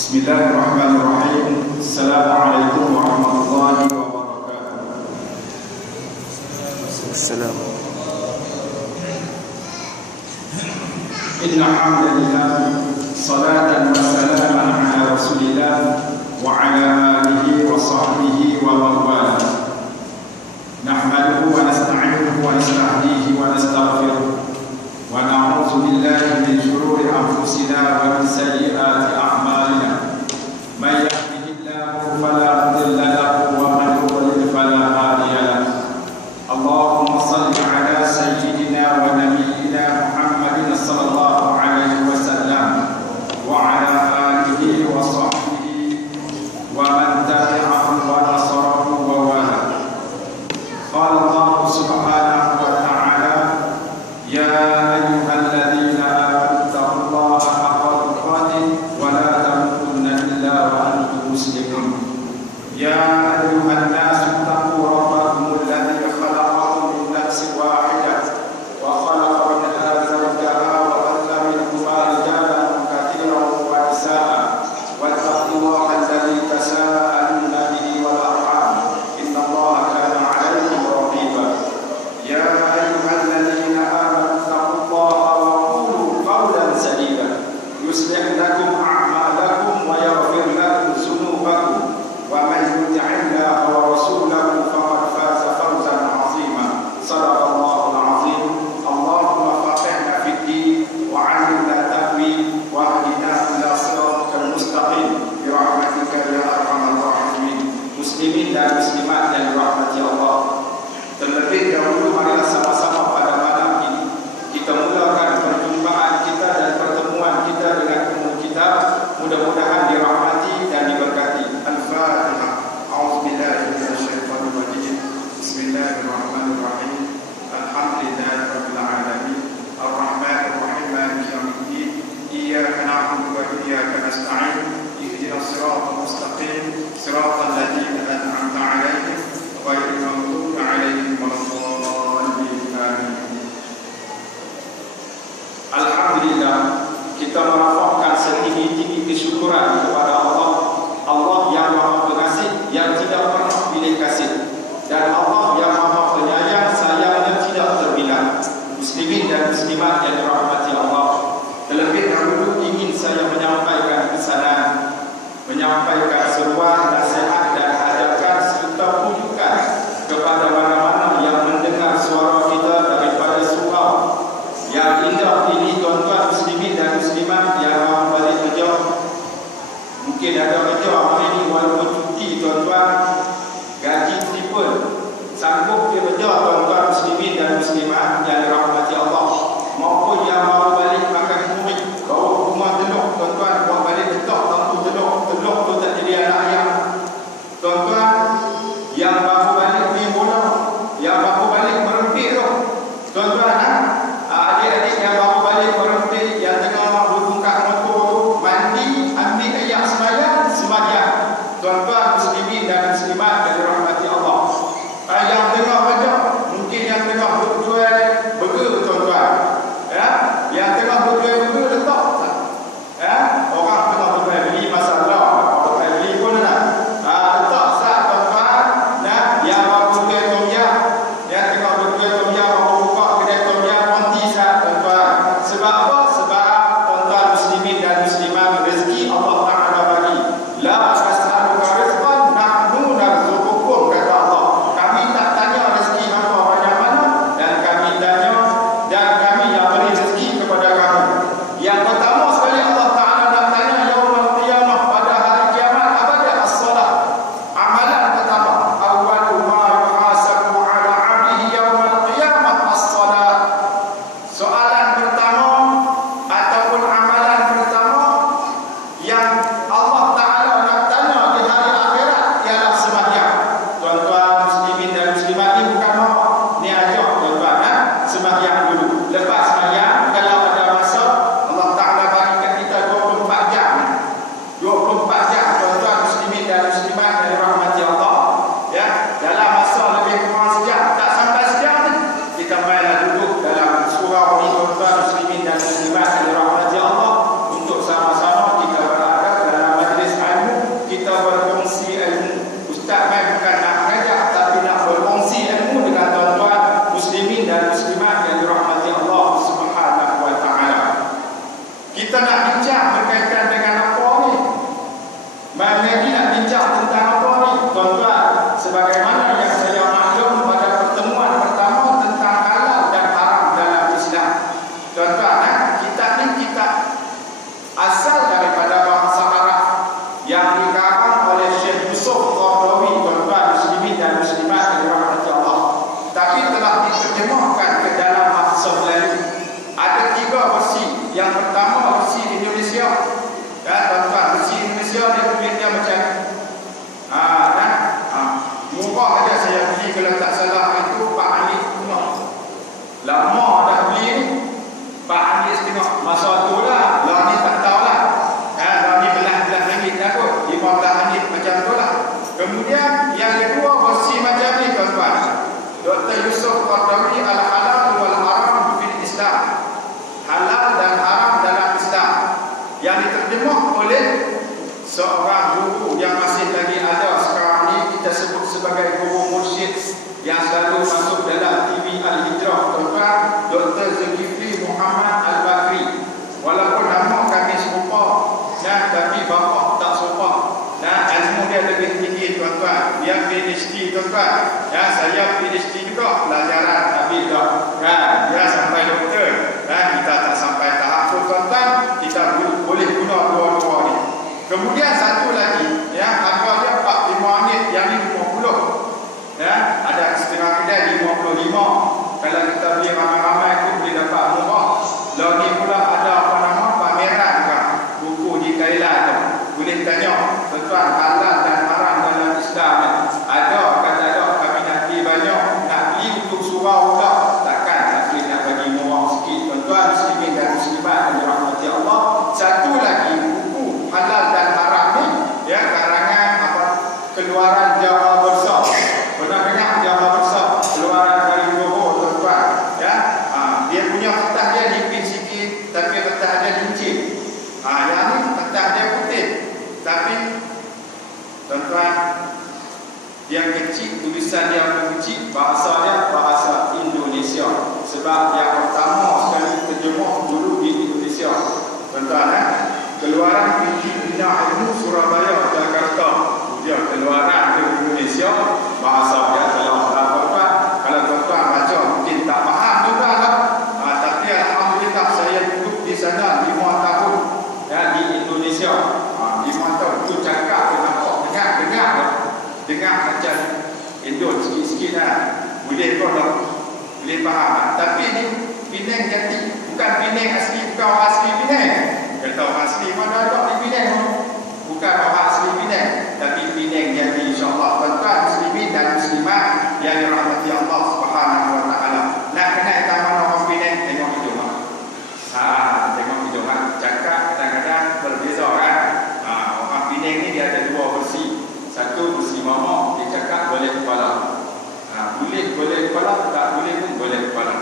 Bismillahirrahmanirrahim. Assalamualaikum warahmatullahi wabarakatuh. Assalamualaikum. Inna hamdalillah, salatan wa salaman ala rasulillah wa ala alihi wa sahbihi wa man wala. Nahmaduhu wa nasta'inuhu wa nasta'dihi wa nastaghfiruh wa na'udzu billahi min shururi anfusina wa min sayyiati a'malina. May yahdihillahu fala mudilla lahu wa man yudlil fala hadiya lahu. Allahumma shalli ala sayyidina wa nabiyyina Muhammadin sallallahu alaihi wasallam wa ala alihi wa sahbihi wa man tabi'ahu wa nasarahu wa wala. Qala Allah subhanahu wa ta'ala, ya ayyuhalladzina amanu taqullaha haqqa tuqatih wa la tamutunna illa wa antum muslimun. Ya ayyuhan nasu taqu rabbakum alladzi khalaqakum min nafsin wahidah wa khalaqa minha zawjaha wa batha minhuma rijalan katsiran wa nisaa wattaqullaha alladzi tasaaluna bihi wal arham innallaha kana 'alaykum raqiba. Ya ayyuhalladzina amanu taqullaha wa qulu qawlan sadida yuslih lakum a'malakum wa yaghfir lakum dhunubakum wa man yuti'illaha wa rasulahu faqad faza fawzan 'azima. Shadaqallahul 'azim. Allahumma faqihna fid din wa 'allimna ta'wil wa hdina ila siratal mustaqim bi rahmatika ya arhamar rahimin. Muslimin dan muslimat yang dirahmati Allah, terlebih dahulu marilah sama-sama pada malam ini kita mulakan perjumpaan kita dan pertemuan kita dengan umum kita, mudah-mudahan dirahmati dan diberkati. Al-Fatihah. A'udzubillahi minasyaitonir rajim. Bismillahirrahmanirrahim. Alhamdulillahirabbil alamin. Arrahmanir rahim. Maliki yaumiddin. Iyyaka na'budu wa iyyaka nasta'in. Ihdinas siratal mustaqim. Siratal ladzina an'amta 'alaihim ghairil maghdubi 'alaihim waladdallin. Amin. Alhamdulillah, kita merafakkan setinggi-tinggi kesyukuran kepada Allah, Allah yang Maha Pengasih, yang tidak pernah pilih kasih, dan Allah yang Maha Penyayang, sayangnya tidak terbilang. Muslimin dan muslimat yang dirahmati Allah, terlebih dahulu ingin saya menyampaikan pesanan, menyampaikan seruan, nasihat dan ajakan serta pujukan kepada mana-mana yang mendengar suara kita daripada surau yang indah ini, tuan-tuan muslimin dan muslimat yang mahu balik kerja. Mungkin ada kerja hari ini walaupun cuti, tuan-tuan, gaji triple, sanggup dia kerja, tuan-tuan muslimin dan muslimat yang dirahmati Allah, maupun yang mahu balik makan murid, bawa rumah teluk, tuan-tuan, bawa balik teluk, lampu teluk tu tak jadi anak ayam. Tuan-tuan yang mahu balik main bola, yang mahu balik merempit tu, tuan-tuan, adik-adik yang baru balik merempit, yang tengah berbungkak motor tu, mandi, ambil ayat sembahyang, nak bincang berkaitan dengan apa ni? Mai lagi nak bincang tentang apa ni? Tuan-tuan, sebagaimana yang saya maklum pada pertemuan pertama tentang halal dan haram dalam Islam. Tuan-tuan, kitab ni kitab asal daripada bahasa Arab yang dikarang oleh Syekh Yusuf Qaradawi, tuan-tuan muslimin dan muslimat yang dirahmati Allah. Tapi telah diterjemahkan ke dalam bahasa Melayu. Ada 3 versi. Yang pertama versi Indonesia. Ya, tuan-tuan, versi Indonesia dia tulis dia macam ni. Murah aja saya beli kalau tak salah itu Pak Anit Tengok. Lama dah beli ni. Pak Anit Tengok. Masa tu lah. Lah ni tak tahulah. Lah ni belah-belah ringgit dah kot. 15 ringgit macam tu lah. Kemudian yang kedua versi macam ni, tuan-tuan. Dr. Yusuf Qaradawi Al-Halal wal Haram fil Islam. Halal dan haram dalam Islam. Yang diterjemah oleh seorang guru yang masih lagi ada sekarang ni, kita sebut sebagai guru mursyid yang selalu masuk dalam TV Al-Hijrah, tuan-tuan, Dr. Zulkifli Muhammad Al-Bakri. Walaupun nama kami serupa, tapi bapa tak serupa. Ilmu dia lebih tinggi, tuan-tuan. Dia PhD, tuan-tuan. Saya PhD juga, pelajaran habis dah. Dia sampai doktor. Kita tak sampai tahap tu, tuan-tuan. Kita boleh guna dua-dua ni. Kemudian satu lagi, harga dia 45 ringgit, yang ni 50. Ada setengah kedai 55. Kalau kita beli ramai-ramai tu boleh dapat murah. Lalu ni pula ada pameran ke buku di Thailand tu. Boleh tanya, tuan-tuan, halal dan haram dalam Islam ni ada kan tak ada? Kami nanti banyak nak beli untuk surau pula. Takkan akhir nak bagi murah sikit, tuan-tuan muslimin dan muslimat yang dirahmati Allah. Satu lagi buku halal dan haram ni, karangan keluaran Jawa Besar. Pernah dengar Jawa Besar? Keluaran dari Johor, tuan-tuan. Dia punya kertas dia nipis sikit, tapi kertas dia lincin. Yang ni kertas dia putih, tapi tuan-tuan, yang kecil, tulisan dia kecil, bahasa dia bahasa Indonesia. Sebab yang pertama sekali terjemah dulu di Indonesia, tuan-tuan. Keluaran Bina Ilmu Surabaya, Jakarta. Dia keluaran di Indonesia, bahasa dia telah tuan-tuan. Kalau tuan-tuan baca mungkin tak faham juga lah. Tapi alhamdulillah saya duduk di sana 5 tahun di Indonesia. 5 tahun tu cakap dia nampak dengar macam Indon sikit-sikit lah. Boleh kau dah boleh faham. Tapi ni Penang Jati, bukan Penang asli, bukan orang asli Penang. Kata orang asli mana ada di Penang, bukan orang asli Penang, tapi Penang Jati, insya-Allah. Tuan-tuan muslimin dan muslimat yang dirahmati Allah Subhanahu wa taala. Nak kenal taman orang Penang, tengok hidung. Tengok hidung. Cakap kadang-kadang berbeza kan. Orang Penang ni dia ada 2 versi. Satu versi mama, dia cakap boleh kepala. Boleh kepala, tak boleh pun boleh kepala.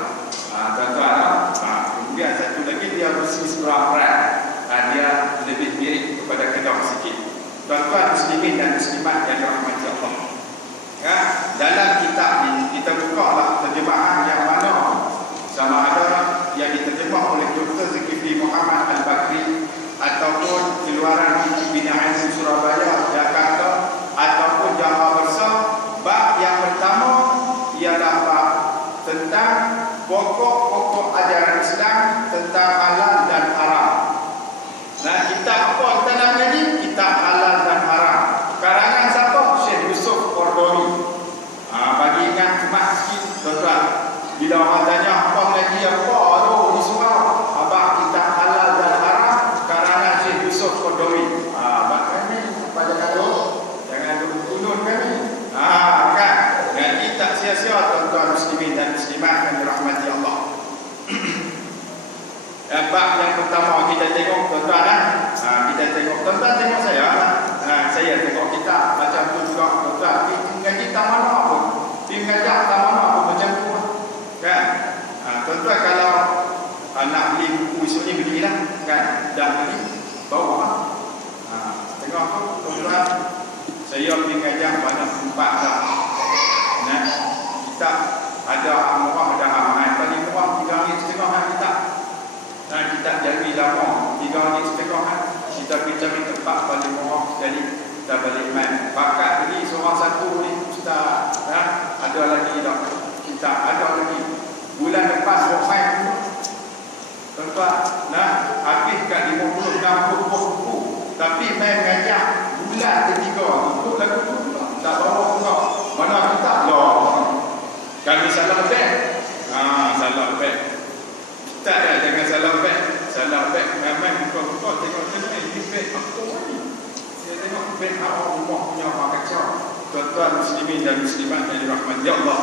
Tuan-tuan. Kemudian satu lagi dia versi sebelah berat. Dia lebih mirip kepada Kedah sikit. Tuan-tuan muslimin dan muslimat yang dirahmati Allah. Dalam kitab ni kita buka lah terjemahan yang mana, sama ada yang diterjemah oleh Dr. Zulkifli Muhammad Al-Bakri, ataupun keluaran Bina Ilmu Surabaya, Jakarta, ataupun Jawa Besar. Bab yang pertama ialah bab tentang pokok-pokok ajaran Islam tentang halal dan haram. Kitab apa kita nama ni? Kitab Halal dan Haram. Karangan siapa? Syekh Yusuf Qaradawi. Bagi ingat cemat sikit, tuan-tuan. Bila orang tanya apa lagi apa di surau, abang kitab Halal dan Haram, karangan Syekh Yusuf Qaradawi. Maknanya apa jangan turun kami. Kan? Jadi tak sia-sia, tuan-tuan muslimin dan muslimat yang dirahmati Allah. Bab yang pertama kita tengok, tuan-tuan. Kita tengok, tuan-tuan tengok saya. Saya tengok kita macam tu juga, tuan-tuan. Ngaji tak mana pun, ngajak tak mana pun macam tu kan. Tuan-tuan kalau nak beli buku esok ni, belilah kan. Dah beli, bawa. Tengok tu, tuan-tuan, saya pergi ngajak banyak tempat dah. Kita ada murah, ada mahal. Paling murah RM3.5 kita. Kita jadi lama RM3.5 kita cari tempat paling murah sekali, kita balik main. Bakat beli seorang satu ni ustaz, ada lagi tak? Kita ada lagi. Bulan lepas buat main dulu. Tuan-tuan, habis kat 50-60 buku. Tapi main mengajar bulan ketiga untuk lagu tu tak bawa pula. Mana kita lah. Kami salah beg. Salah beg. Tak ada, jangan salah beg. Salah beg. Memang buka-buka tengok-tengok ini beg apa ni. Saya tengok beg awak rumah punya orang kacau. Tuan-tuan muslimin dan muslimat yang dirahmati Allah.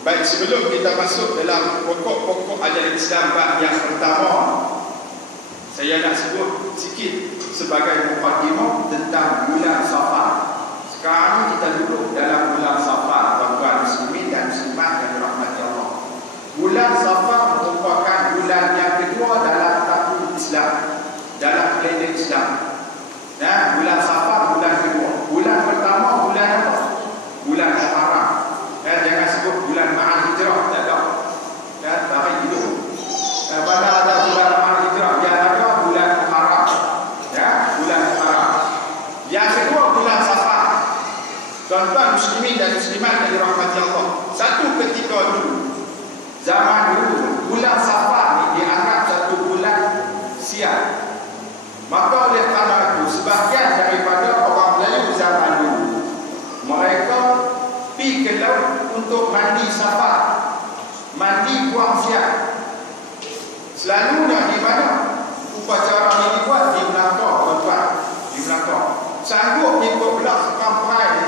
Baik, sebelum kita masuk dalam pokok-pokok ajaran Islam yang pertama, saya nak sebut sikit sebagai mukadimah tentang bulan Safar. Sekarang ni kita duduk dalam bulan Safar, tuan-tuan muslimin dan muslimat yang dirahmati Allah. Bulan Safar merupakan bulan yang kedua dalam tahun Islam, dalam kalender Islam. Bulan Safar bulan kedua. Bulan pertama bulan apa? Bulan Muharram. Jangan sebut bulan Ma'al Hijrah, tak ada. Tarik hidup. Pada ada bulan Ma'al Hijrah, yang ada bulan Muharram. Bulan Muharram. Yang kedua bulan Safar. Tuan-tuan muslimin dan muslimat yang dirahmati Allah. Satu ketika dulu, zaman dulu, bulan Safar ni dianggap satu bulan sial. Maka oleh kerana itu, sebahagian daripada orang Melayu zaman dulu, mereka pergi ke laut untuk mandi Safar, mandi buang sial. Selalunya di mana upacara ini dibuat? Di Melaka, tuan-tuan, di Melaka. Sanggup ikut belah sekampai,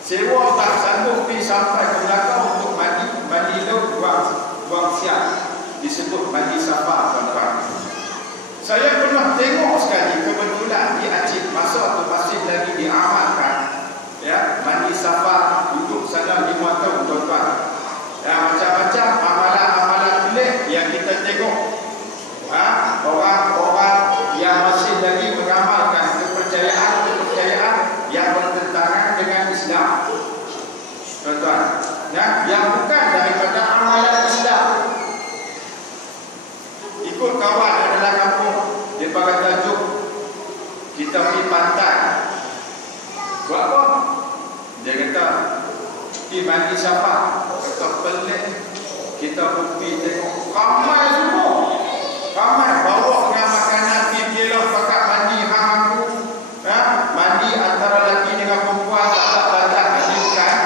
sewa bat sanggup pergi sampai ke Melaka untuk mandi laut buang sial. Disebut mandi Safar, tuan-tuan. Saya pernah tengok sekali kebetulan di Aceh, masa tu masih lagi diamalkan, mandi Safar, duduk sana 5 tahun, tuan-tuan. Macam-macam amalan-amalan pelik yang kita tengok. Orang-orang yang masih lagi mengamalkan kepercayaan yang bertentangan dengan Islam, tuan-tuan. Yang bukan daripada amalan Islam. Ikut kawan yang dalam kampung, dia pakai tajuk kita pergi pantai. Buat apa? Dia kata pergi mandi Safar. Kata pelik. Kita pergi tengok ramai semua. Ramai bawa dengan makanan, pergi lah pakai mandi hang aku. Mandi antara lelaki dengan perempuan, tak badan. Ini bukan.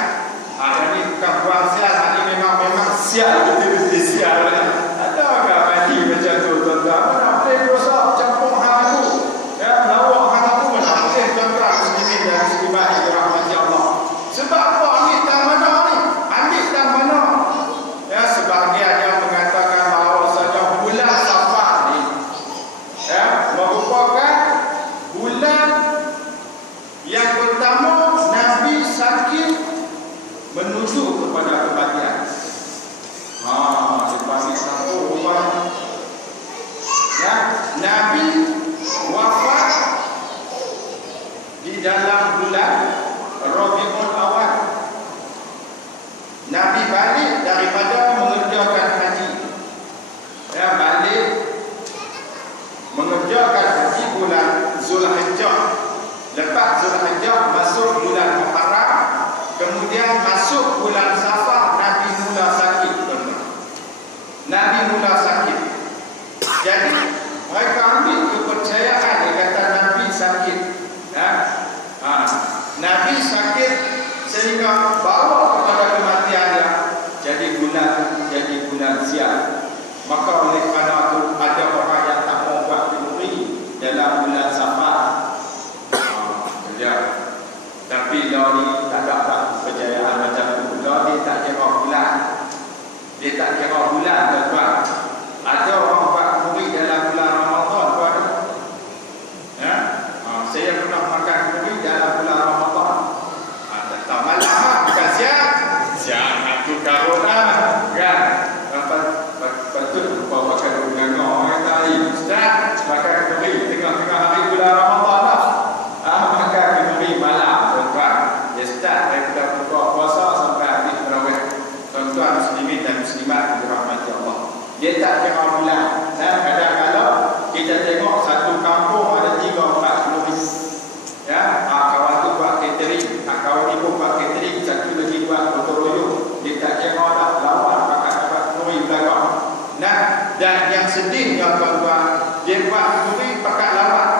Ini bukan buang sial. Ini memang sial. Betul-betul sial. Adakah mandi macam tu, tuan-tuan? Mana boleh dosa campur hang aku. Melawak hang aku mana boleh, tuan-tuan muslimin dan muslimat yang dirahmati Allah. Sebab apa ambil tang mana ni? Ambil tang mana? Sebahagian yang mengatakan bahawasanya bulan Safar ni merupakan bulan yang pertama Nabi sakit menuju kepada kematian. Lepas satu rupanya Nabi wafat di dalam bulan Rabiul Awal. Nabi balik daripada mengerjakan haji. Balik mengerjakan haji bulan Zulhijjah. Lepas Zulhijjah masuk bulan Muharram, kemudian masuk bulan Safar, Nabi mula sakit. Nabi mula sakit. Jadi mereka ambil kepercayaan dia kata Nabi sakit. Nabi sakit sehingga bawa kepada kematian dia. Jadi bulan sial. Maka oleh kerana itu ada orang yang tak mau buat teori dalam bulan Safar. Tapi dia ni tak dapat kepercayaan macam tu. Dia tak kira bulan. Dia tak kira bulan, tuan-tuan. Ada orang buat teori dalam bulan Ramadan tu ada. Saya pernah makan teori dalam bulan Ramadan. Tak malam bukan siang. Siang aku karuna kan. Patut kau pakai Dan yang sedihnya tuan-tuan, dia buat kenduri pakat lawan.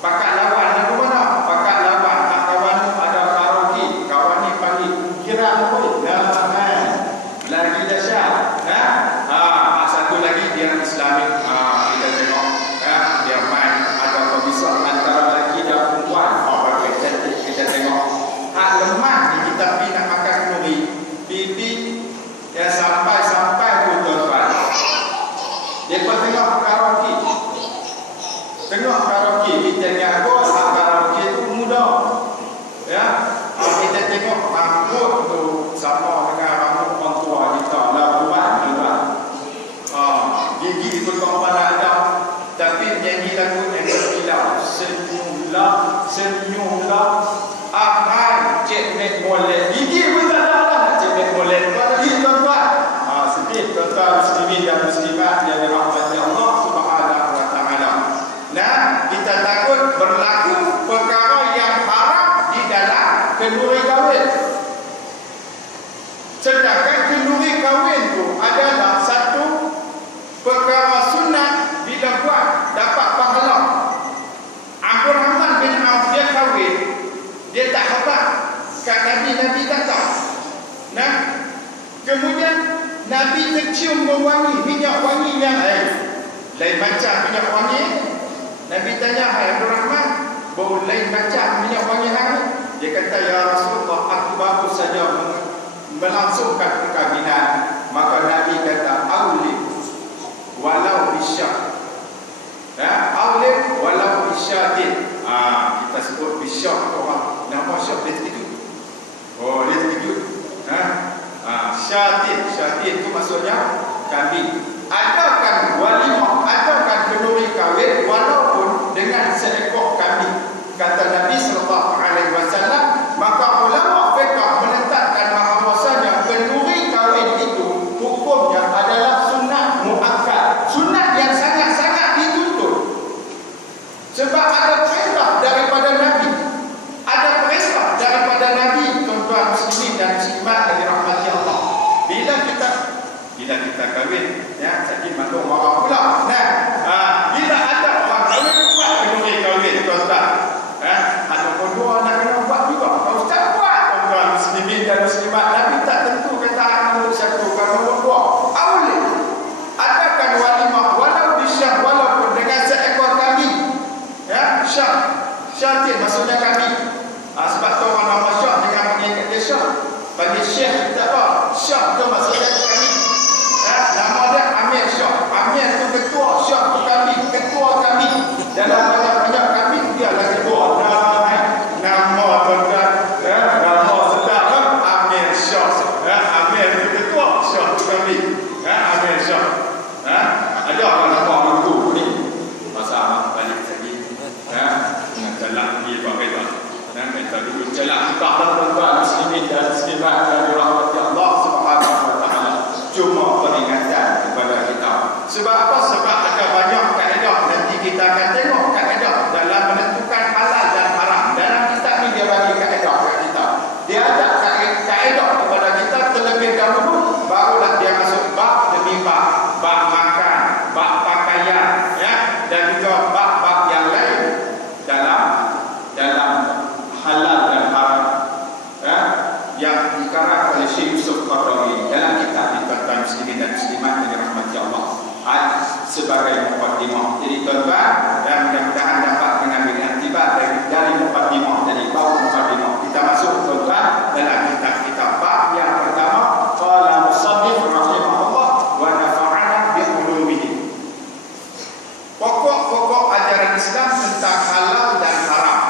Pakat lawan lagu mana? Pakat lawan. Nak kawan tu ada karaoke, kawan ni panggil kira pun. Lagi dahsyat. Satu lagi dia Islamik. Kita tengok dia main ada bisa antara lelaki dan perempuan. Kita tengok. Lemah ni kita pergi nak makan kenduri. Bibi ya sampai pun tuan-tuan. Dia pun tengok karaoke. Tengok karaoke. Kita ingat karaoke tu mudah. Ya. Kita tengok rambut tu sama dengan rambut orang tua kita. Labuan tuan. Gigi tu kau mana ada. Tapi nyanyi lagu yang berkilau. Senyumlah. Akan cekmek molek. Gigi pun tak ada lah cekmek molek. Tuan lagi tuan-tuan. Sedih tuan-tuan muslimin dan muslimat yang dirahmati Allah Subhanahu wa taala. Nah, kita takut berlaku perkara yang haram di dalam kenduri kahwin. Sedangkan kenduri kahwin tu adalah satu perkara sunnah bila buat dapat pahala. Abdurrahman bin Auf dia kahwin, dia tak hebat kat Nabi datang. Nah, kemudian Nabi tercium wangi, minyak wangi yang lain macam minyak wangi. Nabi tanya, hai Abdurrahman, bau lain macam minyak wangi hari? Dia kata, ya Rasulullah, aku baru saja melangsungkan perkahwinan. Maka Nabi kata, aulid walau bisyak. Aulid walau bisyatin. Kita sebut bisyak orang. Nama syak dia terkejut. Dia terkejut. Syatin itu maksudnya kambing. Adakan walimah, adakan kenduri kahwin walaupun dengan seekor kambing. Kata Nabi SAW. Maka ulama fiqh menetapkan bahawasanya kenduri kahwin itu hukumnya adalah sunnah muakkad, sunnah yang sangat-sangat dituntut. Sebab ada perintah daripada Nabi, ada perintah daripada Nabi, tuan-tuan muslimin dan muslimat yang dirahmati Allah. Bila kita kahwin, ya, sakit maklum orang pula. Bila ada orang kahwin, buat kenduri kahwin, tuan-tuan. Ada kedua nak kena buat juga. Kalau ustaz buat, tuan-tuan muslimin dan muslimat, Nabi tak tentu kata nombor satu, nombor dua. Awalnya, adakan walimah walau bisyah, walaupun dengan seekor kambing. Ya, syatin maksudnya kambing. Sebab tu orang nama syah dengan panggil dia syah. Bagi syekh tak apa. Syah tu maksudnya kambing. Nama dia Amir Syah. Amir tu ketua, Syah tu kambing, ketua kambing. Dalam banyak-banyak kambing dia lah ketua. Nama tuan-tuan, nama sedap Amir Syah. Amir tu ketua, Syah tu kambing. Amir Syah. Ada orang nama begitu ni. Masa amat balik lagi. Dengan jalan pergi buat kereta. Kita dulu jalan kita tuan-tuan muslimin dan muslimat yang dirahmati Allah Subhanahu wa taala. Cuma peringatan kepada kita. Sebab apa? Sebab ada banyak kaedah. Nanti kita akan tengok kaedah dalam menentukan halal dan haram. Dalam kitab ni dia bagi kaedah kepada kita. Dia ada kaedah kepada kita terlebih dahulu, barulah dia masuk bab demi bab. Bab makan, bab pakaian, ya, dan juga bab-bab yang lain dalam halal dan haram, ya, yang dikarang oleh Syekh Yusuf Qaradawi dalam kitab Tuan-tuan muslimin dan muslimat yang dirahmati Allah sebagai mukadimah. Jadi tuan-tuan, dan mudah-mudahan dapat mengambil iktibar dari mukadimah, dari bab mukadimah. Kita masuk tuan-tuan dalam kitab bab yang pertama. Qala musannif rahimahullah wa nafa'ana bi ulumihi. Pokok-pokok ajaran Islam tentang halal dan haram,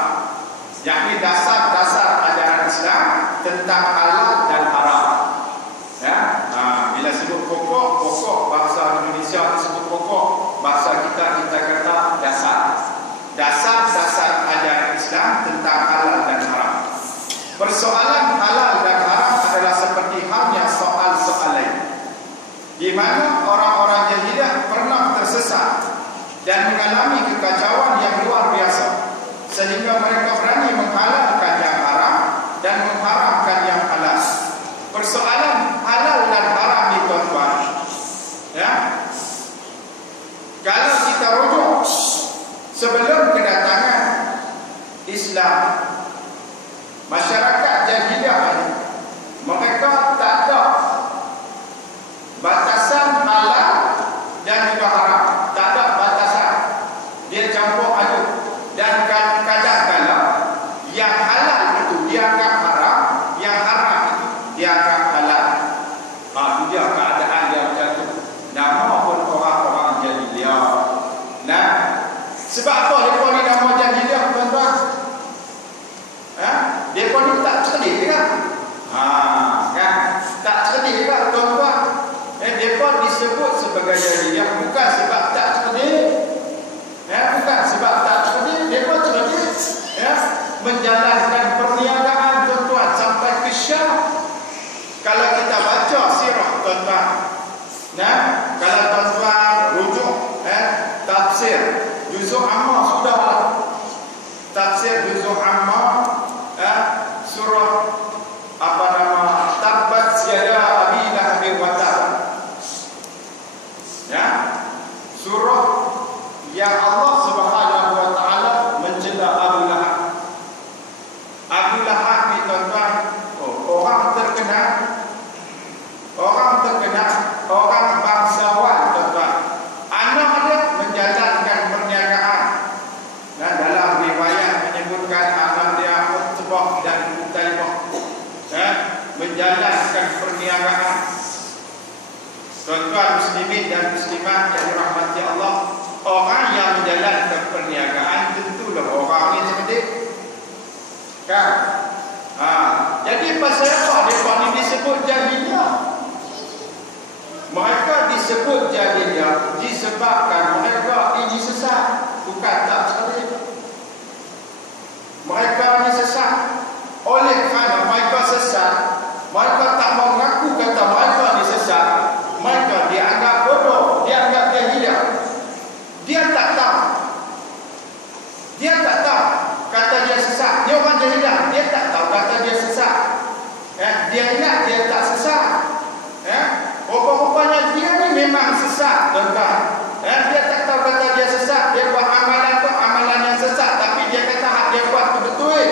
yakni dasar-dasar ajaran Islam tentang halal dan haram. Ya, bila sebut pokok bahasa Indonesia disebut pokok, bahasa kita kata dasar. Dasar-dasar ajaran Islam tentang halal dan haram. Persoalan halal dan haram adalah seperti halnya soal-soal lain, di mana orang-orang jahiliyah pernah tersesat dan mengalami kekacauan yang luar biasa, sehingga mereka berani menghalalkan yang haram dan mengharamkan yang halal. Persoalan halal dan haram ni tuan-tuan, ya, Kalau kita rujuk sebelum kedatangan Islam, masyarakat jahiliyah ini, mereka tak ada batasan halal dan juga haram. Tak ada batasan. Dia campur aduk. Dan kadang-kadang yang halal itu dianggap haram, yang haram itu dianggap halal. Itu dia keadaan yang macam tu. Nama pun orang-orang jahiliyah. Nah, sebab apa mereka ni nama jahiliyah, tuan-tuan? Mereka ni tak cerdik kan? Kan? Tak cerdik kan, tuan-tuan? Mereka disebut sebagai jahiliyah bukan sebab tak cerdik. Bukan sebab tak cerdik. Mereka cerdik. Menjalankan perniagaan, tuan-tuan, sampai ke Syam. Kalau kita baca sirah, tuan-tuan, kalau tuan-tuan rujuk tafsir juzuk amma, sudahlah. Tafsir juzuk amma, surah apa nama, tabbat yada abi lahabin wa tab. Surah yang Allah Subhanahu wa taala mencela Abu Lahab. Abu Lahab ni, tuan-tuan, orang terkenal, orang bangsawan, tuan-tuan. Anak dia menjalankan perniagaan. Dan dalam riwayat menyebutkan anak dia Utbah dan Utaibah menjalankan perniagaan. Tuan-tuan muslimin dan muslimat yang dirahmati Allah, orang yang menjalankan perniagaan tentulah orang ini cerdik. Kan? Jadi pasal apa mereka ni disebut jahiliyah? Mereka disebut jahiliyah disebabkan mereka ini sesat, bukan tak cerdik. Mereka ini sesat. Oleh kerana mereka sesat, mereka tak mau mengaku kata mereka ini sesat. Mereka dianggap bodoh, dianggap jahiliyah. Dia tak tahu. Dia tak tahu kata dia sesat. Dia orang jahiliyah, dia tak tahu kata dia sesat. Dia ingat dia tak sesat. Rupa-rupanya dia ni memang sesat, tuan-tuan. Dia tak tahu kata dia sesat. Dia buat amalan tu amalan yang sesat, tapi dia kata hak dia buat tu betul.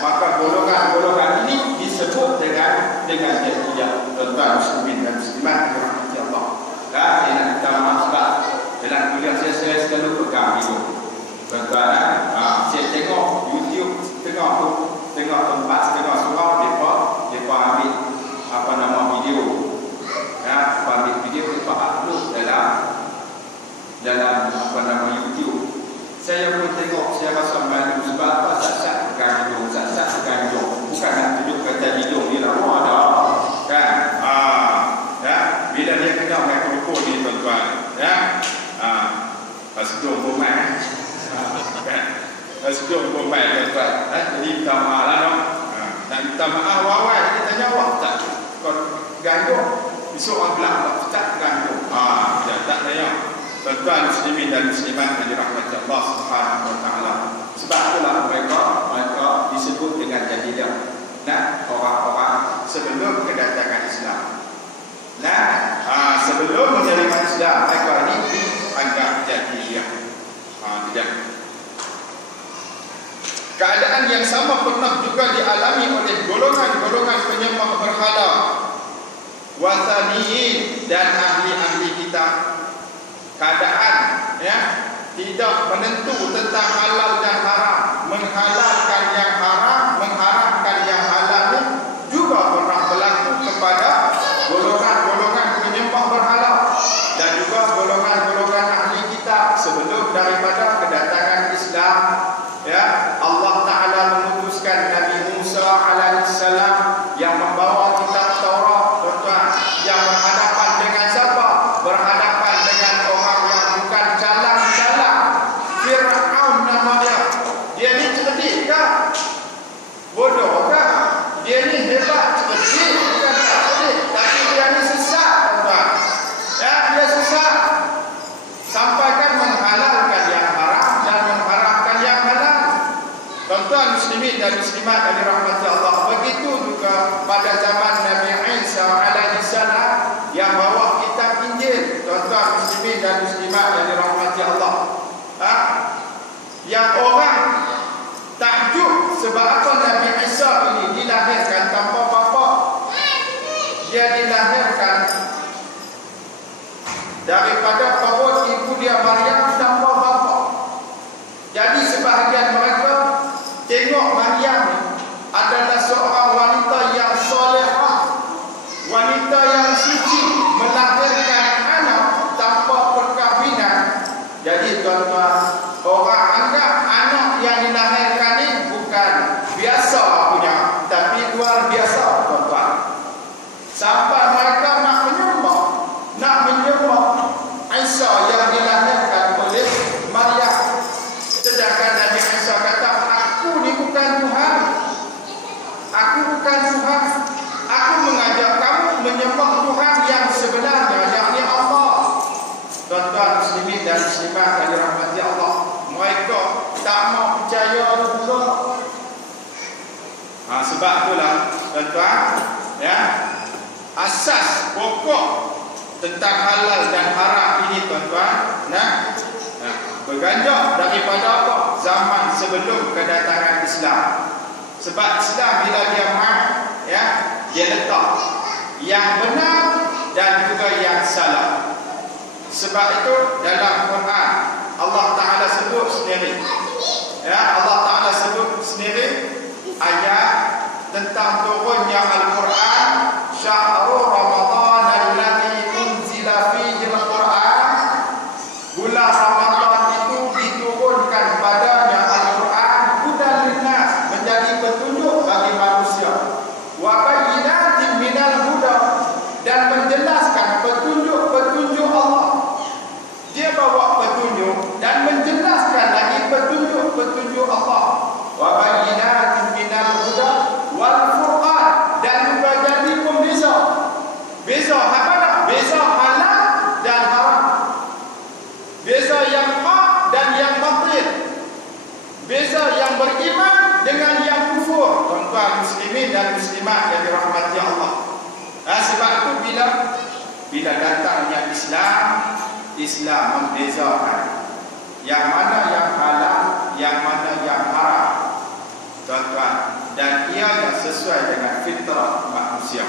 Maka golongan-golongan ini disebut dengan jahiliyah. Tuan-tuan muslimin dan muslimat dirahmati Allah. Saya nak minta maaf sebab dalam kuliah saya selalu pegang itu. Tuan-tuan, saya tengok YouTube, tengok tempat, tengok surau, mereka ambil apa nama video. Ambil video, mereka upload dalam apa nama YouTube. Saya pun tengok, saya rasa malu sebab apa sat-sat pegang hidung, sat-sat pegang hidung. Bukan nak tunjuk kata hidung ni lah, ada. Kan? Bila dia kena dengan kerupuk ni, tuan-tuan. Sedung bomai. Sedung bomai, tuan-tuan. Jadi minta maaf lah, no? Nak minta maaf, wawai. Dia tanya awak tak? Kau gantung. Besok orang bilang, tak gantung. Tak tanya. Tuan-tuan muslimin dan muslimat yang dirahmati Allah Subhanahu wa taala. Sebab itulah mereka disebut dengan jahiliyah. Orang-orang sebelum kedatangan Islam. Sebelum menerima Islam, mereka ini dianggap jahiliyah. Tidak. Keadaan yang sama pernah juga dialami oleh golongan-golongan penyembah berhala, wathaniyin dan ahli-ahli kita. Keadaan tidak menentu tentang halal dan haram, menghalalkan yang haram, mengharamkan yang halal juga pernah berlaku kepada golongan-golongan penyembah berhala dan juga golongan-golongan ahli kitab sebelum daripada kedatangan Islam. Allah Ta'ala mengutuskan Nabi Musa alaihissalam yang membawa kitab Taurat, tuan-tuan, yang berhadapan dengan siapa? Berhadapan dengan orang yang bukan calang-calang. Fir'aun nama dia. Dia ni cerdik kah? Bodoh kah? Dia ni hebat, cerdik, bukan tak cerdik. Tapi dia ni sesat, tuan-tuan. Dia sesat. Sampaikan menghalalkan yang haram dan mengharamkan yang halal. Tuan-tuan muslimin dan muslimat yang dirahmati Allah, begitu juga pada zaman Nabi Isa alaihissalam yang bawa kitab Injil. Tuan-tuan muslimin dan dan muslimat yang dirahmati Allah. Yang orang takjub sebab apa Nabi Isa ini dilahirkan tanpa bapa. Dia dilahirkan daripada perut ibu dia Maryam tanpa bapa. Jadi sebahagian mereka tengok Maryam adalah seorang wanita yang solehah, wanita yang suci, melahirkan anak tanpa perkahwinan. Jadi tuan-tuan, orang anggap anak yang dilahirkan ini bukan biasa punya, tapi luar biasa tuan-tuan. Sampai mereka nak menyembah Isa yang dilahirkan oleh Maryam. Sedangkan Nabi Isa kata, aku ni bukan Tuhan. Aku bukan Tuhan. Aku mengajak kamu menyembah Tuhan yang sebenarnya, yakni Allah. Tuan-tuan muslimin dan muslimat yang dirahmati Allah, mereka tak mau percaya juga. Sebab itulah tuan-tuan, ya, asas pokok tentang halal dan haram ini tuan-tuan, berganjak daripada apa? Zaman sebelum kedatangan Islam. Sebab Islam bila dia ya, dia letak yang benar dan juga yang salah. Sebab itu dalam Quran Allah Ta'ala sebut sendiri, ya, Allah Ta'ala sebut sendiri ayat tentang turunnya Al-Quran, syahrul Ramadan alladzi unzila fihi al-Quran. Bulan Ramadan itu diturunkan padanya Al-Quran hudan linnas, menjadi petunjuk bagi manusia, wa bayyinatin minal huda, dan menjelaskan petunjuk-petunjuk Allah. Dia bawa petunjuk dan menjelaskan lagi petunjuk-petunjuk Allah. Wa bayyinatin minal huda wal furqan, dan juga jadi pembeza. Beza apa? Beza halal dan haram. Beza yang hak dan yang batil. Beza yang beriman dengan yang kufur. Tuan-tuan muslimin dan muslimat yang dirahmati Allah. Sebab itu bila datangnya Islam membezakan yang mana yang halal, yang mana yang haram. Tuan-tuan, dan ia sesuai dengan fitrah manusia.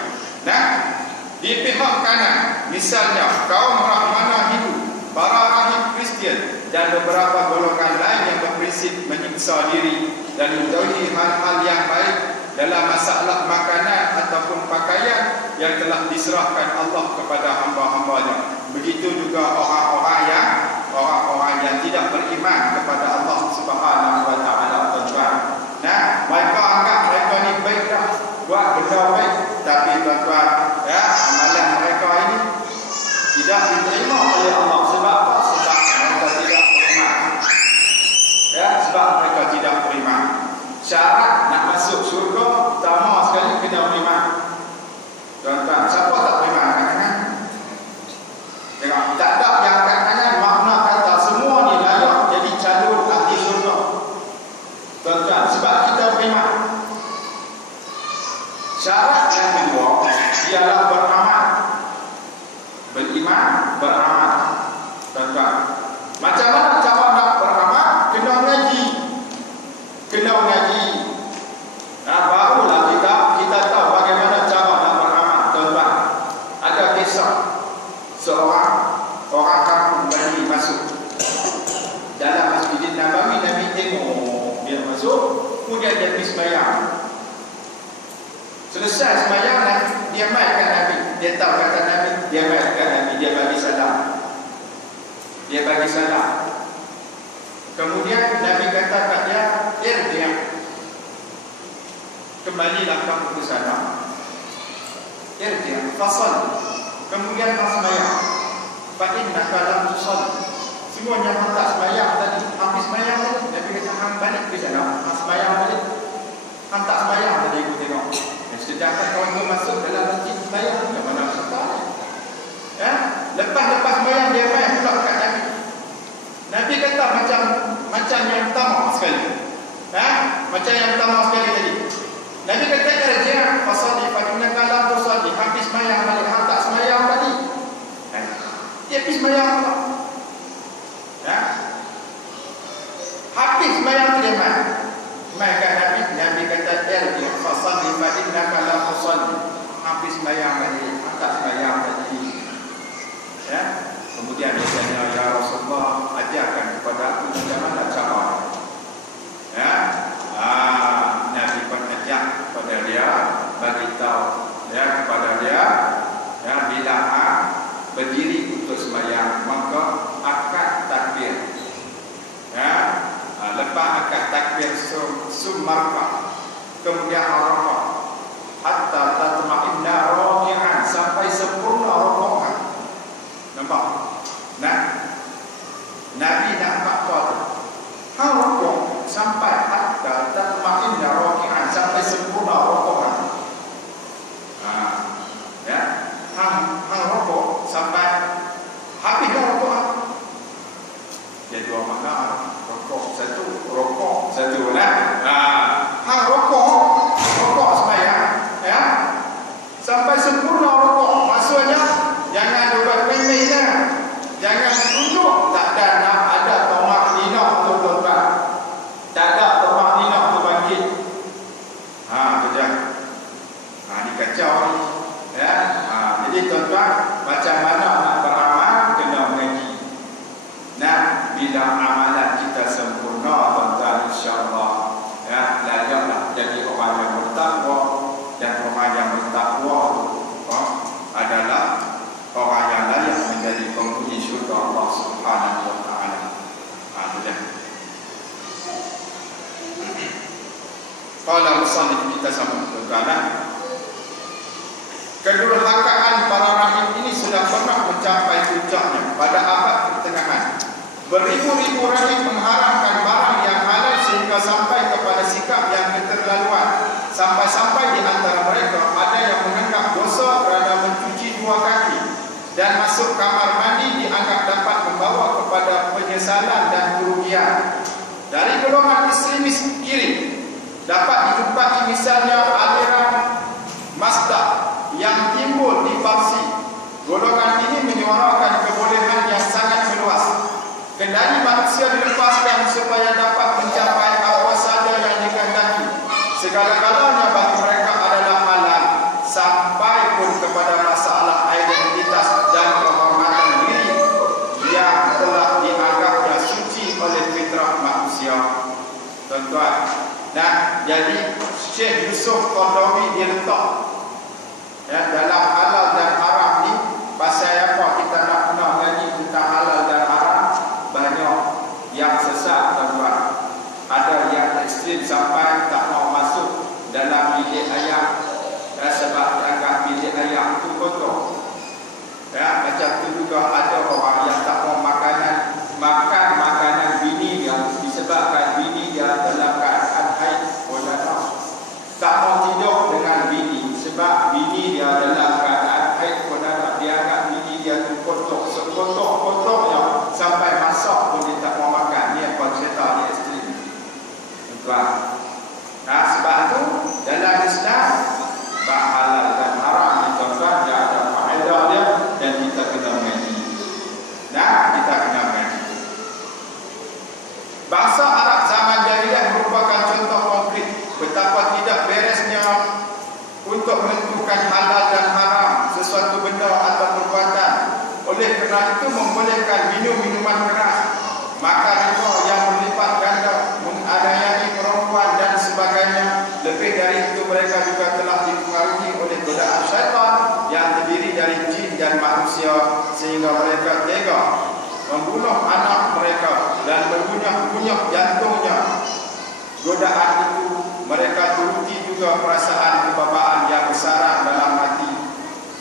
Di pihak kanan, misalnya kaum Rahmanah Hindu, para rahib Kristian, dan beberapa golongan lain yang berprinsip menyiksa diri dan menjauhi hal-hal yang baik dalam masalah makanan ataupun pakaian yang telah diserahkan Allah kepada hamba-hambanya. Begitu juga orang-orang yang tidak beriman kepada Allah Subhanahu wa Ta'ala, tuan-tuan. Mereka anggap mereka ni baik dah, buat benda baik, tapi tuan-tuan, ya, amalan mereka ini tidak diterima oleh Allah. Sebab apa? Sebab mereka tidak beriman. Ya, sebab mereka tidak beriman. Syarat nak masuk syurga pertama sekali kena beriman. Tuan-tuan, siapa tak beriman angkat tangan? Tengok, tak ada yang angkat tangan makna kata semua ni layak jadi calon ahli syurga. Tuan-tuan, sebab kita beriman. Syarat yang kedua ialah beramal. Beriman, beramal. Tuan-tuan, macam mana cara nak beramal? Kena ngaji. Barulah kita tahu bagaimana cara nak beramal, tuan-tuan. Ada kisah seorang kampung Bani masuk dalam Masjid Nabawi. Nabi tengok dia masuk, kemudian dia pergi sembahyang. Selesai sembahyang, dia mai kat Nabi. Dia tahu kata Nabi, dia mai kat Nabi, dia bagi salam. Kemudian Nabi kata kat dia, dia kembalilah kamu ke sana. Dia fasal. Kemudian tak sembahyang. Fa innaka lam tusalli. Semuanya tak sembahyang tadi, habis sembahyang tadi. Nabi kata, hang balik ke sana, hang sembahyang balik. Hang tak sembahyang tadi, aku tengok. Sedangkan kawan tu masuk dalam masjid sembahyang, yang mana masukkan. Ya? Lepas sembahyang dia main pula kat Nabi. Nabi kata macam yang pertama sekali. Macam yang pertama sekali tadi. Nabi kata irji' fasalli fa innaka lam tusalli. Habis sembahyang balik, hang tak sembahyang tadi. Dia pergi sembahyang pula. Nabi nak apa tu? Hang rokok sampai hatta tatma'inna raki'an, sampai sempurna rokokan. Ya, hang rokok sampai habis dah rokok. Dia dua makna, rokok satu lah. Hang rokok sembahyang, ya, sampai sempurna rokok. Maksudnya jangan buat remeh, jangan duduk, tak ada tomak nina untuk tuan-tuan, tak ada tomak nina untuk bangkit. Tu je. Ni kacau ni, ya. Jadi tuan-tuan, macam mana nak beramal, kena mengaji. Nah, bila amalan kita sempurna, tuan-tuan, insya-Allah, ya, layaklah jadi orang yang bertakwa. Dan orang yang bertakwa adalah orang yang layak menjadi penghuni syurga Allah Subhanahu wa taala. Itu dia. Qala musannif, kita sama tuan-tuan. Kedurhakaan para rahib ini sudah pernah mencapai puncaknya pada abad pertengahan. Beribu-ribu rahib mengharamkan barang yang halal sehingga sampai kepada sikap yang keterlaluan. Sampai-sampai di antara mereka ada yang menganggap dosa kerana mencuci dua kaki, dan masuk kamar mandi dianggap dapat membawa kepada penyesalan dan kerugian. Dari golongan ekstremis kiri dapat dijumpai misalnya aliran Mazda yang timbul di Parsi. Golongan ini menyuarakan kebolehan yang sangat meluas. Kendali manusia dilepaskan supaya dapat mencapai apa saja yang dikehendaki. Segala-galanya bagi mereka adalah halal, sampai pun kepada masalah identitas dan kehormatan diri yang telah dianggapnya suci oleh fitrah manusia. Tuan-tuan, nah, jadi Syekh Yusuf Qaradawi dia letak, ya, dalam halal dan haram ni, pasal apa kita nak kena ngaji tentang halal dan haram, banyak yang sesat, tuan-tuan. Ada yang ekstrim sampai tak mau masuk dalam bilik ayam, sebab dianggap bilik ayam itu kotor. Ya, macam tu juga ada orang yang tak mau makan makanan bini dia disebabkan bini dia dalam keadaan haid. Tak mau tidur dengan bini sebab bini dia dalam keadaan haid. Dia anggap bini dia tu kotor, sekotor-kotornya sampai masak pun dia tak mau makan. Ni apa cerita dia ekstrim. Sebab itu dalam Islam bab halal dan haram ni, tuan-tuan, dia ada faedah dia dan kita kena mengaji. Kita kena mengaji. Bangsa Arab zaman jahiliah merupakan contoh konkret betapa tidak beresnya untuk menentukan halal dan haram sesuatu benda atau perbuatan. Oleh kerana itu membolehkan minum minuman keras, makan riba yang berlipat ganda, menganiayai perempuan dan sebagainya. Lebih dari itu, mereka juga telah dipengaruhi oleh godaan syaitan yang terdiri dari jin dan manusia, sehingga mereka tega membunuh anak mereka dan mengunyah-ngunyah jantungnya. Godaan itu mereka turuti juga perasaan kebabaan yang bersarang dalam hati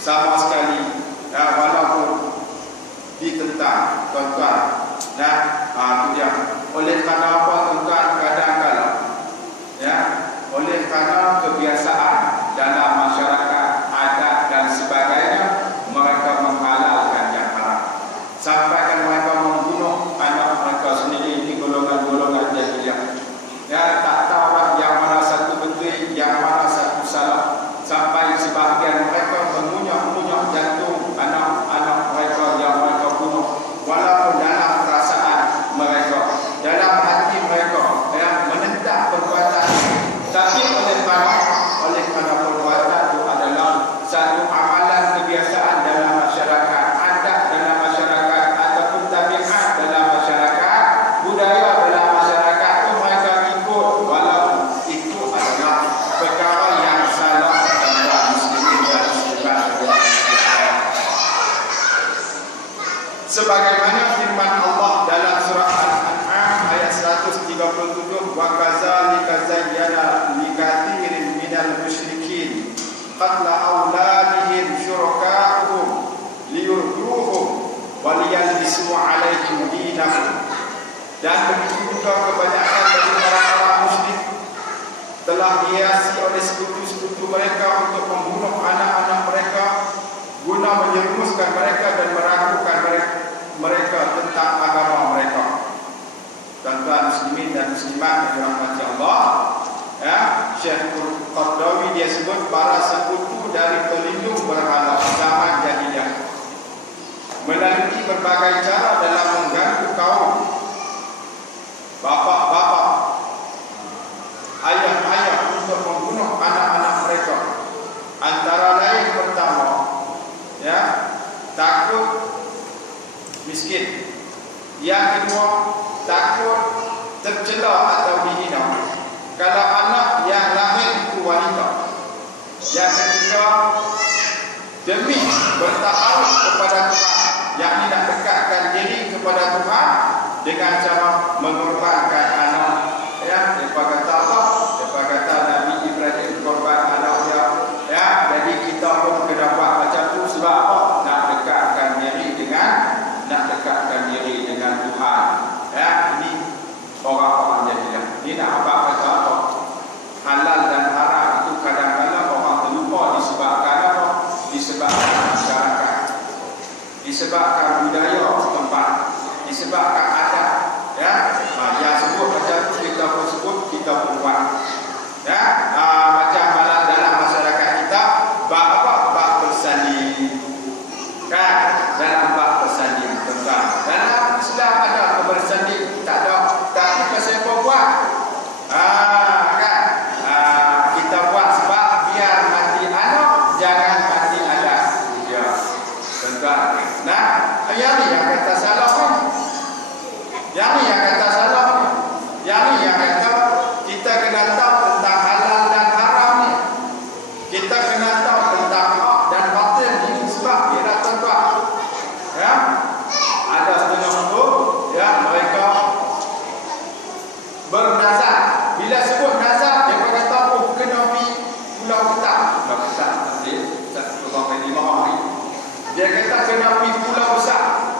sama sekali, walaupun ditentang, tuan-tuan. Itu dia. Oleh kerana apa, tuan-tuan? Kadang-kadang, ya, oleh kerana kebiasaan dalam masyarakat, adat dan sebagainya, mereka menghalalkan yang haram. Sampai kan mereka membunuh anak mereka sendiri. Ini golongan-golongan jahiliah. Ya, tak tahu yang mana satu betul, yang mana satu salah. Sampai sebahagian mereka mengunyah-ngunyah jantung anak-anak mereka yang mereka bunuh, walaupun dalam perasaan mereka, dalam hati mereka, ya, menentang perbuatan. Tapi oleh kerana perbuatan itu adalah satu amalan kebiasaan dalam masyarakat, adat dalam masyarakat, ataupun tabiat dalam masyarakat, budaya dalam masyarakat itu mereka ikut, walaupun itu adalah perkara yang salah dalam muslimin dan muslimat. Sebagaimana firman Allah dalam surah Al-An'am ayat 137, wa kadzalika zayyana likatirin minal musyrikin qatla auladihim syuraka'uhum liyurduhum wa liyalbisu 'alaihim dinahum. Dan begitu juga kebanyakan dari orang-orang musyrik telah dihiasi oleh sekutu-sekutu mereka untuk membunuh anak-anak mereka guna menjerumuskan mereka dan meragukan mereka tentang agama mereka. Tuan-tuan muslimin dan muslimat yang dirahmati Allah, ya, Syekh Qardawi dia sebut para sekutu dari pelindung berhala zaman jahiliyah melalui berbagai cara dalam mengganggu kaum, bapak-bapak, ayah-ayah untuk membunuh anak-anak mereka. Antara lain pertama, ya, takut miskin. Yang kedua, takut tercela atau dihina kalau anak yang lahir itu wanita. Yang ketiga, demi bertaaruf kepada Tuhan, yakni nak dekatkan diri kepada Tuhan dengan cara mengorbankan anak. Ya, depa kata apa? Depa kata Nabi Ibrahim korban anaknya. Ya, jadi kita pun kena buat macam tu sebab apa? Nak dekatkan diri dengan Tuhan. Ya, ini orang-orang jahiliyah. Ini nak kata apa? Halal dan haram itu kadang-kadang orang terlupa disebabkan apa? Disebabkan masyarakat, disebabkan budaya setempat, disebabkan adat. Ya, dia sebut macam tu, kita pun sebut, kita pun buat. Ya, macam dalam masyarakat kita, bab apa? Bab bersanding. Kan? Dalam bab bersanding, tentang dalam Islam ada bersanding, tak ada. Tapi pasal apa buat? Kan? Kita buat sebab biar mati anak, jangan mati adat. Ya, tentang. Nah, yang ni yang kata salah kan? Yang ni yang kata salah ni. Yang ni yang kata kita kena tahu tentang halal dan haram ni. Kita kena tahu tentang hak dan batil ni sebab dia dah tuan-tuan. Ya. Ada setengah tu, ya, mereka bernazar. Bila sebut nazar, dia kata oh kena pergi pulau besar. Pulau besar tadi, satu orang 5 hari. Dia kata kena pergi pulau besar.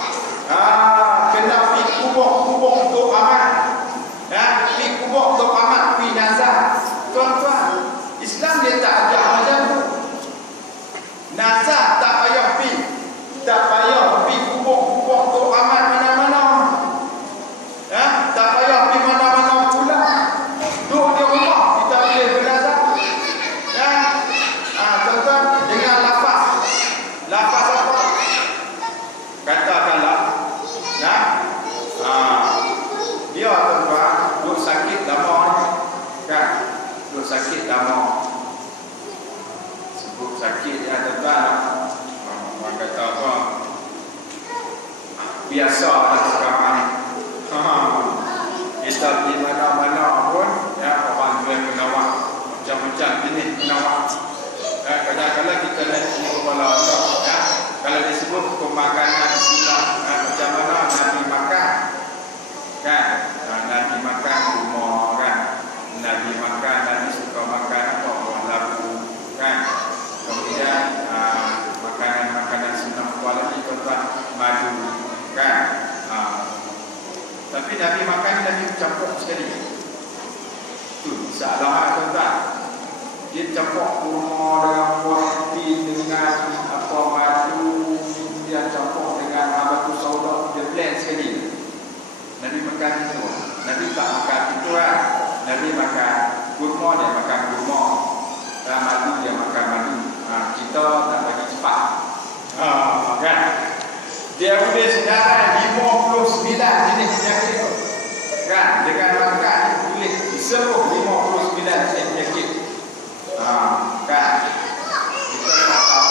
Kena pergi kubur untuk amat. Ya, pergi kubur untuk amat, pergi nazar. Tuan-tuan, Islam dia tak ajak macam tu. Nazar tak payah pergi. Tak payah pergi kubur untuk amat mana-mana. Ya, tak payah pergi mana-mana pula. Duduk di rumah kita boleh bernazar. Ya. Tuan-tuan, dengan lafaz. Lafaz apa? Katakanlah, nah, dia tuan-tuan duk sakit lama ni, kan? Duk sakit lama. Sebut sakit ya tuan-tuan. Orang kata apa? Biasa lah sekarang ni. Kita di mana-mana pun, ya, orang boleh penawak macam-macam jenis penawak. Kadang-kadang kita lihat di kepala Allah, ya. Kalau disebut pemakanan Islam, macam mana Nabi makan, kan? Nabi makan rumah, kan? Nabi makan, Nabi suka makan apa? Buah labu, kan? Kemudian makanan sunnah kuala ni tuan-tuan, madu, kan? Tapi Nabi makan, Nabi campur sekali. Tu salah tuan-tuan. Dia campur kurma dengan buah pin, dengan apa madu, dia campur dengan batu sauda, dia blend sekali. Nabi makan itu. Nabi tak makan itu kan. Nabi makan kurma, dia makan kurma. Dan madu, dia makan madu. Kita tak bagi cepat. Kan? Dia boleh sedarai 59 jenis penyakit. Kan? Dengan makan dia boleh disembuh 59 jenis penyakit. Kan? Kita tak tahu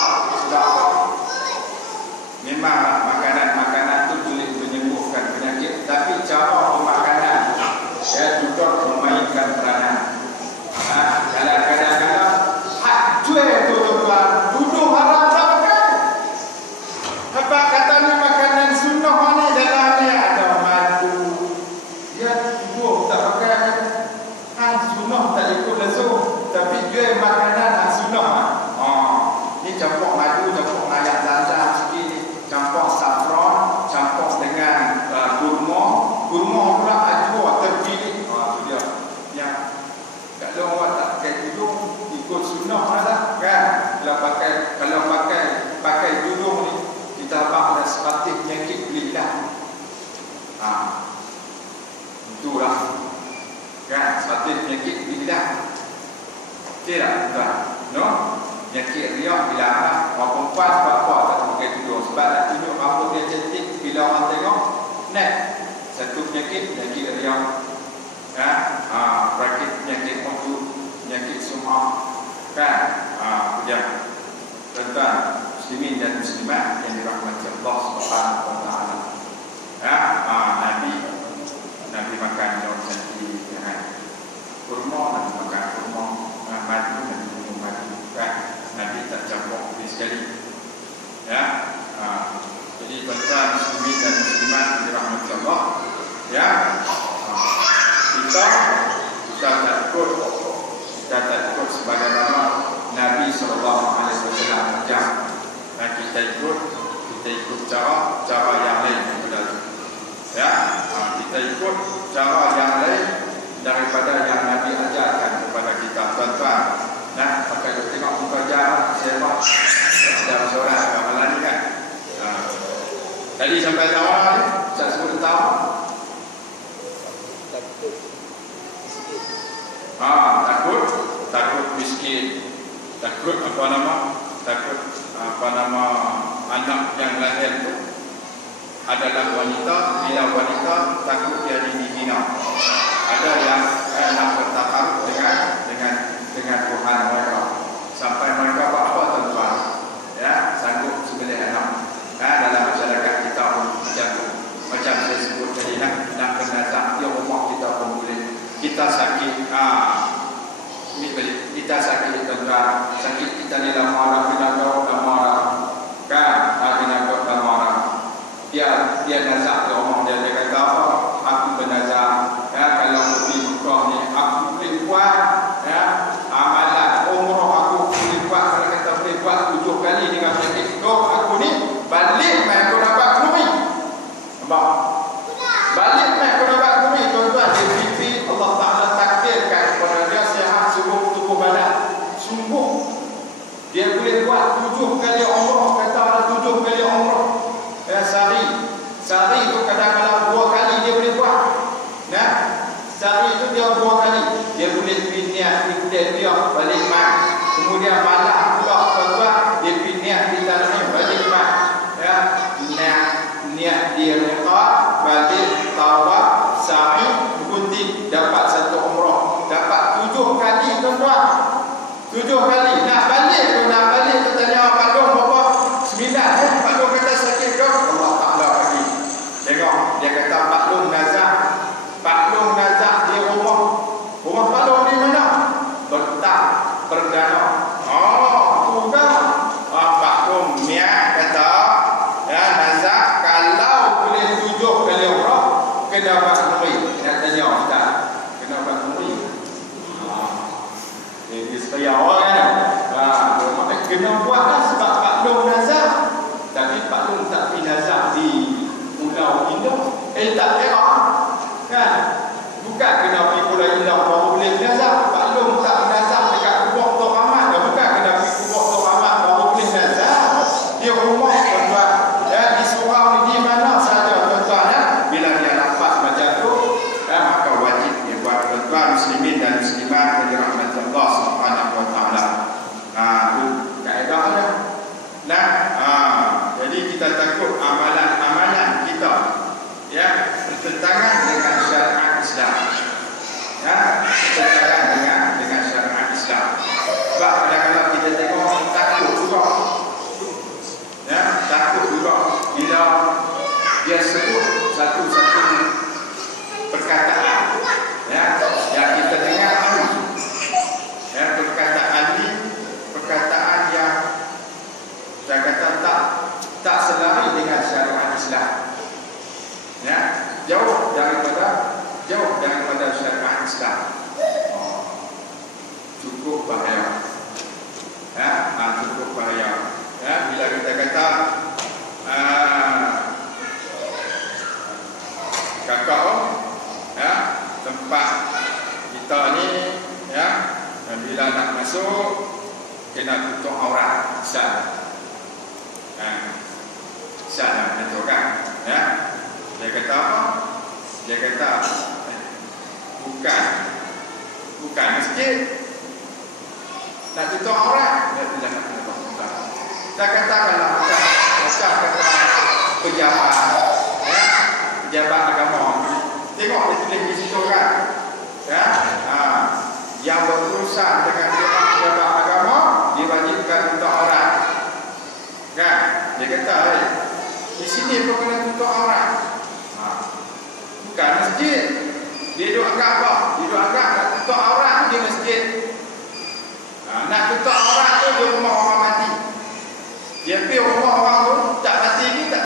Betul tak? Tuan? No? Penyakit riak bila anak orang perempuan sebab apa tak pakai tudung? Sebab nak tunjuk rambut dia cantik bila orang tengok. Net. Satu penyakit riak. Penyakit otot, penyakit sum'ah. Kan? Kemudian tuan-tuan muslimin dan muslimat yang dirahmati Allah Subhanahu wa taala. Nabi makan daun cantik, kurma Nabi makan kurma, madu Nabi minum madu, kan? Nabi tak campur kopi sekali. Jadi tuan-tuan muslimin dan muslimat yang dirahmati Allah, kita tak ikut sebagaimana Nabi SAW ajar. Dan kita ikut cara yang lain daripada itu. Kita ikut cara yang lain daripada yang Nabi ajarkan kepada kita, tuan-tuan. Pakai kita tengok muka jarang siapa dalam solat amalan ni kan. Tadi sampai awal ni saya sebut tahu. Takut miskin, takut anak yang lahir tu adalah wanita. Bila wanita takut dia dihina. Ada yang nak bertakarut dengan Tuhan mereka sampai mereka buat apa, tuan-tuan? Sanggup sembelih anak. Dalam masyarakat kita pun macam tu. Macam saya sebut tadi, nak bernazak di rumah kita pun boleh. Kita sakit, kita sakit, tuan-tuan. Sakit kita ni dah marah, kan? Dia marah. Dia nazak di rumah dia kata apa? Aku bernazak. Kalau pergi Mekah ni aku boleh buat amalan umrah, aku boleh buat. Kalau kata boleh buat 7 kali dengan penyakit kau, aku ni balik main kau dapat bumi. Nampak? Balik main kau dapat bumi, tuan-tuan. Dia Allah Ta'ala takdirkan kepada dia sihat seluruh tubuh badan. Sungguh dia boleh buat 7 kali umrah. Kata ada 7 kali umrah. Sehari itu kadang-kadang 2 kali dia boleh buat. Sehari itu dia 2 kali. Dia boleh niat dia balik mai. Kemudian malam pula, tuan-tuan, dia niat di tanah balik mai. Niat dia miqat, balik tawaf, sa'i, gunting, dapat 1 umrah. Dapat 7 kali, tuan-tuan. 7 kali. Nak balik tu tanya Pak Long berapa? 9. Pak Long kata sakit ke? Allah Ta'ala bagi. Tengok, dia kata Pak Long nazak di rumah. Rumah Pak Long di mana? Bertak Perdana. Tu kan. Pak Long niat kata nazak kalau boleh 7 kali umrah kena buat umri. Nak tanya Ustaz, kena buat umri? Dia supaya orang kan kena buatlah sebab Pak Long nazak. Tapi Pak Long tak pergi nazak di Pulau Indah. Tak Perak kan? Bukan kena pergi Pulau Indah baru boleh nazak. Pak Long tak nazak dekat kubur Tok Ahmad. Bukan kena pergi kubur Tok Ahmad baru boleh nazak. Dia rumah, tuan-tuan. Di surau ni di mana saja, tuan-tuan. Bila dia nafas macam tu, maka wajib dia buat, tuan-tuan muslimin dan muslimat yang dirahmati Allah Subhanahu wa taala. Itu kaedahnya. Jadi kita takut amalan kita bertentangan dengan syariat Islam. Bertentangan dengan syariat Islam. Sebab kadang-kadang kita tengok takut juga. Takut juga bila dia sebut satu-satu perkataan yang kita dengar perkataan yang saya kata tak selari dengan syariat Islam. Jauh daripada syariat Islam. Cukup bahaya. Cukup bahaya. Bila kita kata kakak tempat kita ni dan bila nak masuk kena tutup aurat. Sana menentukan. Dia kata apa? Dia kata bukan masjid. nak tutup aurat, dia tidak akan buka. Kita katakanlah macam kata pejabat, ya, pejabat agama. Tengok dia tulis di situ kan, ya, yang berurusan dengan pejabat agama diwajibkan tutup aurat, kan? Dia kata, di sini pun kena tutup aurat. Bukan masjid. Dia duduk kat apa?